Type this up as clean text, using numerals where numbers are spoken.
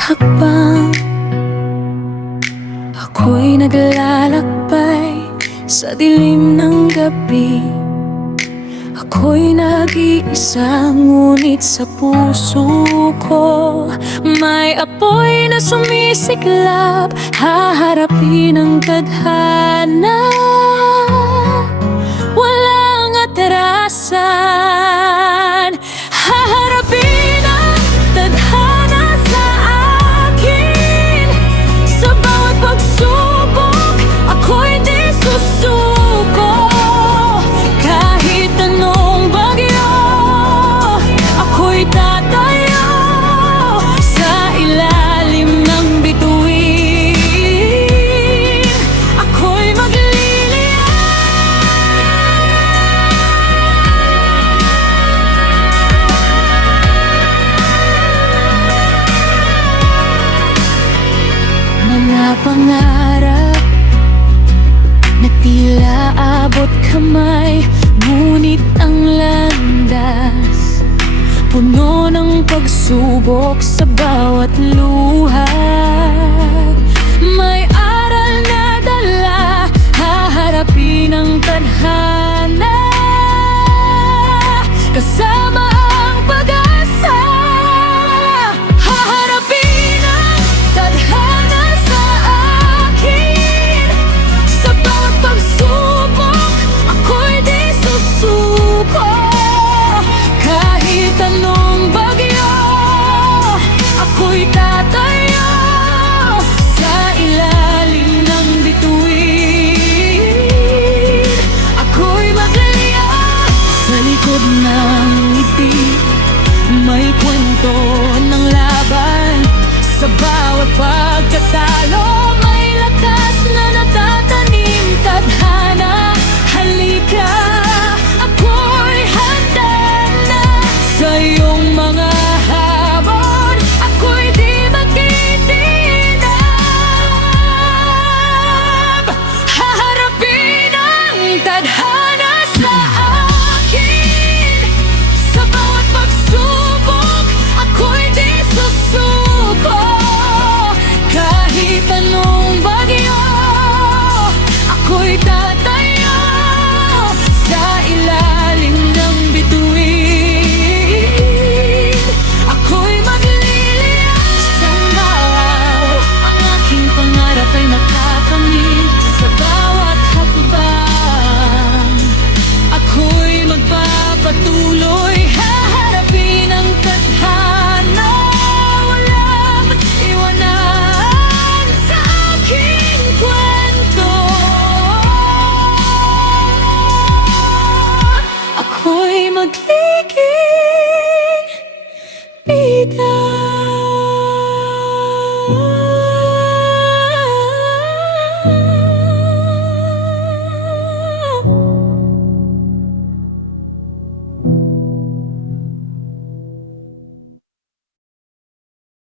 hakbang, ako'y naglalakbay sa dilim ng gabi. Ako'y nag-iisa, ngunit sa puso ko may apoy na sumisiklab. Haharapin ang tadhana, walang atrasan. Haharapin ang tadhana sa akin. Sa bawat pagsubok, ako'y di susuko. Kahit anong bagyo, ako'y tatayo sa ilalim ng bituin. Ako'y magliliyab. Mga pangarap na tila abot kamay, ngunit ang landas puno ng pagsubok. Sa bawat luha may aral na dala. Haharapin ang tadhana kasama ang pag-asa. Haharapin ang tadhana sa akin. Sa bawat pagsubok, ako'y di susuko. Kahit anong bagyo, ako'y tatayo sa ilalim ng bituin. Ako'y magliliyab sa likod ng ngiti. May kwento ng laban. Sa bawat pagkatalo, may lakas na natatanim. Tadhana, halika, ako'y handa na sa iyong mga habon. Ako'y di magtitinag. Haharapin ang tadhana sa akin. Sa bawat pagsubok, ako'y di susuko. Kahit anong bagyo, ako'y tatayo sa ilalim ng bituin. Ako'y magliliyab sa araw. Ang aking pangarap ay makakamit. Sa bawat hakbang, ako'y magpapatuloy. Haharapin ang tadhana, walang iwanan sa aking kwento. Ako'y magliliyab.